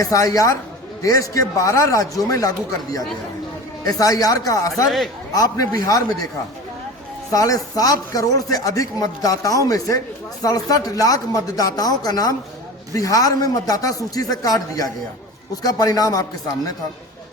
SIR देश के 12 राज्यों में लागू कर दिया गया है। SIR का असर आपने बिहार में देखा। 7.5 करोड़ से अधिक मतदाताओं में से 67 लाख मतदाताओं का नाम बिहार में मतदाता सूची से काट दिया गया। उसका परिणाम आपके सामने था।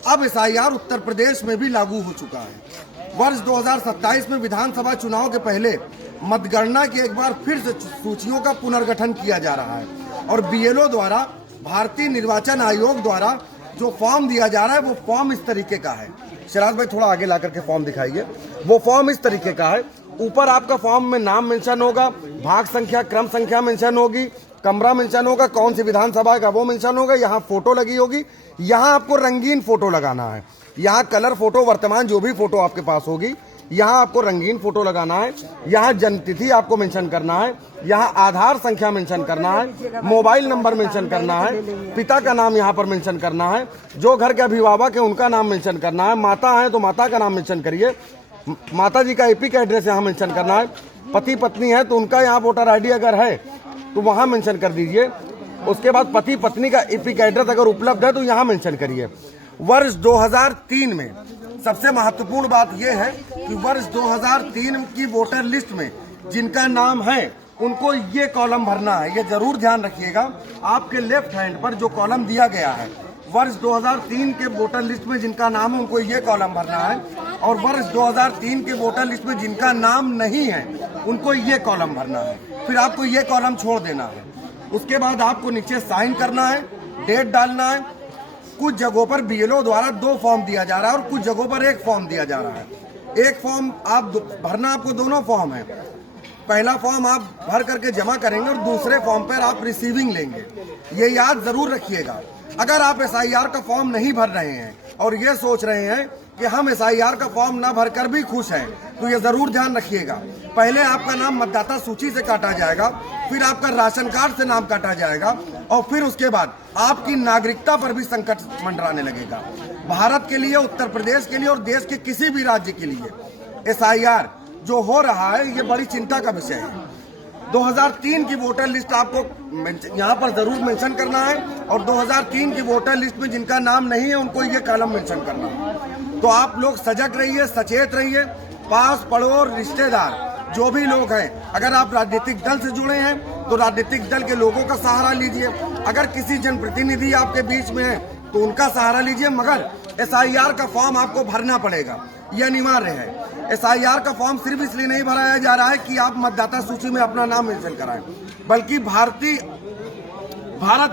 अब SIR उत्तर प्रदेश में भी लागू हो चुका है। वर्ष 2027 में विधानसभा चुनाव के पहले मतगणना की एक बार फिर से सूचियों का पुनर्गठन किया जा रहा है और BLO द्वारा, भारतीय निर्वाचन आयोग द्वारा जो फॉर्म दिया जा रहा है वो फॉर्म इस तरीके का है। शराज भाई थोड़ा आगे ला करके फॉर्म दिखाइए। वो फॉर्म इस तरीके का है। ऊपर आपका फॉर्म में नाम मेंशन होगा, भाग संख्या, क्रम संख्या मेंशन होगी, कमरा मेंशन होगा, कौन सी विधानसभा का वो मेंशन होगा, यहाँ फोटो लगी होगी। यहाँ आपको रंगीन फोटो लगाना है। यहाँ कलर फोटो, वर्तमान जो भी फोटो आपके पास होगी, यहाँ आपको रंगीन फोटो लगाना है। यहाँ जन्म तिथि आपको मेंशन करना है। यहाँ आधार संख्या मेंशन करना है, मोबाइल नंबर मेंशन करना है, पिता का नाम यहाँ पर मेंशन करना है, जो घर के अभिभावक है उनका नाम मेंशन करना है, माता है तो माता का नाम मेंशन करिए, माता जी का एपिक एड्रेस यहाँ मेंशन करना है, पति पत्नी है तो उनका यहाँ वोटर ID अगर है तो वहाँ मेंशन कर दीजिए। उसके बाद पति पत्नी का एपिक एड्रेस अगर उपलब्ध है तो यहाँ मेंशन करिए। वर्ष 2003 में सबसे महत्वपूर्ण बात यह है कि वर्ष 2003 की वोटर लिस्ट में जिनका नाम है उनको ये कॉलम भरना है। ये जरूर ध्यान रखिएगा। आपके लेफ्ट हैंड पर जो कॉलम दिया गया है, वर्ष 2003 के वोटर लिस्ट में जिनका नाम है उनको ये कॉलम भरना है और वर्ष 2003 के वोटर लिस्ट में जिनका नाम नहीं है उनको ये कॉलम भरना है। फिर आपको ये कॉलम छोड़ देना है। उसके बाद आपको नीचे साइन करना है, डेट डालना है। कुछ जगहों पर BLO द्वारा 2 फॉर्म दिया जा रहा है और कुछ जगहों पर 1 फॉर्म दिया जा रहा है। एक फॉर्म आप भरना, आपको दोनों फॉर्म है। पहला फॉर्म आप भर करके जमा करेंगे और दूसरे फॉर्म पर आप रिसीविंग लेंगे। ये याद जरूर रखिएगा। अगर आप SIR का फॉर्म नहीं भर रहे हैं और ये सोच रहे हैं कि हम SIR का फॉर्म ना भरकर भी खुश हैं, तो ये जरूर ध्यान रखिएगा। पहले आपका नाम मतदाता सूची से काटा जाएगा, फिर आपका राशन कार्ड से नाम काटा जाएगा और फिर उसके बाद आपकी नागरिकता पर भी संकट मंडराने लगेगा। भारत के लिए, उत्तर प्रदेश के लिए और देश के किसी भी राज्य के लिए SIR जो हो रहा है ये बड़ी चिंता का विषय है। 2003 की वोटर लिस्ट आपको यहाँ पर जरूर मेंशन करना है और 2003 की वोटर लिस्ट में जिनका नाम नहीं है उनको ये कॉलम मेंशन करना है। तो आप लोग सजग रहिए, सचेत रहिए। पास पड़ोस, रिश्तेदार जो भी लोग हैं, अगर आप राजनीतिक दल से जुड़े हैं तो राजनीतिक दल के लोगों का सहारा लीजिए। अगर किसी जनप्रतिनिधि आपके बीच में है तो उनका सहारा लीजिए, मगर SIR का फॉर्म आपको भरना पड़ेगा, ये अनिवार्य है। SIR का फॉर्म सिर्फ इसलिए नहीं भराया जा रहा है कि आप मतदाता सूची में अपना नाम मेंशन कराएं, बल्कि भारत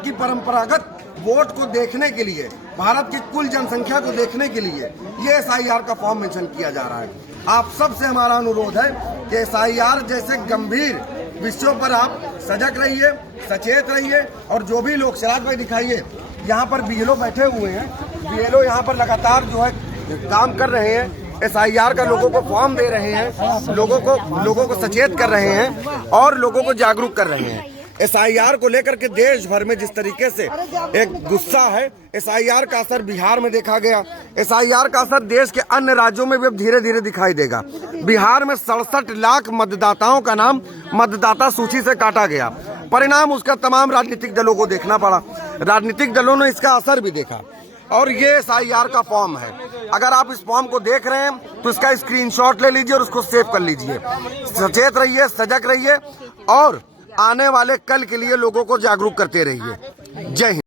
की परंपरागत वोट को देखने के लिए, भारत की कुल जनसंख्या को देखने के लिए ये SIR का फॉर्म मेंशन किया जा रहा है। आप सबसे हमारा अनुरोध है कि SIR जैसे गंभीर विषयों पर आप सजग रहिए, सचेत रहिए। और जो भी लोग, शराज भाई दिखाइए, यहाँ पर BLO बैठे हुए हैं। BLO यहाँ पर लगातार जो है काम कर रहे हैं। SIR का लोगों को फॉर्म दे रहे हैं, लोगों को सचेत कर रहे हैं और लोगों को जागरूक कर रहे हैं। SIR को लेकर के देश भर में जिस तरीके से एक गुस्सा है, SIR का असर बिहार में देखा गया। SIR का असर देश के अन्य राज्यों में भी अब धीरे धीरे दिखाई देगा। बिहार में 67 लाख मतदाताओं का नाम मतदाता सूची से काटा गया। परिणाम उसका तमाम राजनीतिक दलों को देखना पड़ा। राजनीतिक दलों ने इसका असर भी देखा और ये SIR का फॉर्म है। अगर आप इस फॉर्म को देख रहे हैं तो इसका स्क्रीनशॉट ले लीजिए और उसको सेव कर लीजिए। सचेत रहिए, सजग रहिए और आने वाले कल के लिए लोगों को जागरूक करते रहिए। जय हिंद।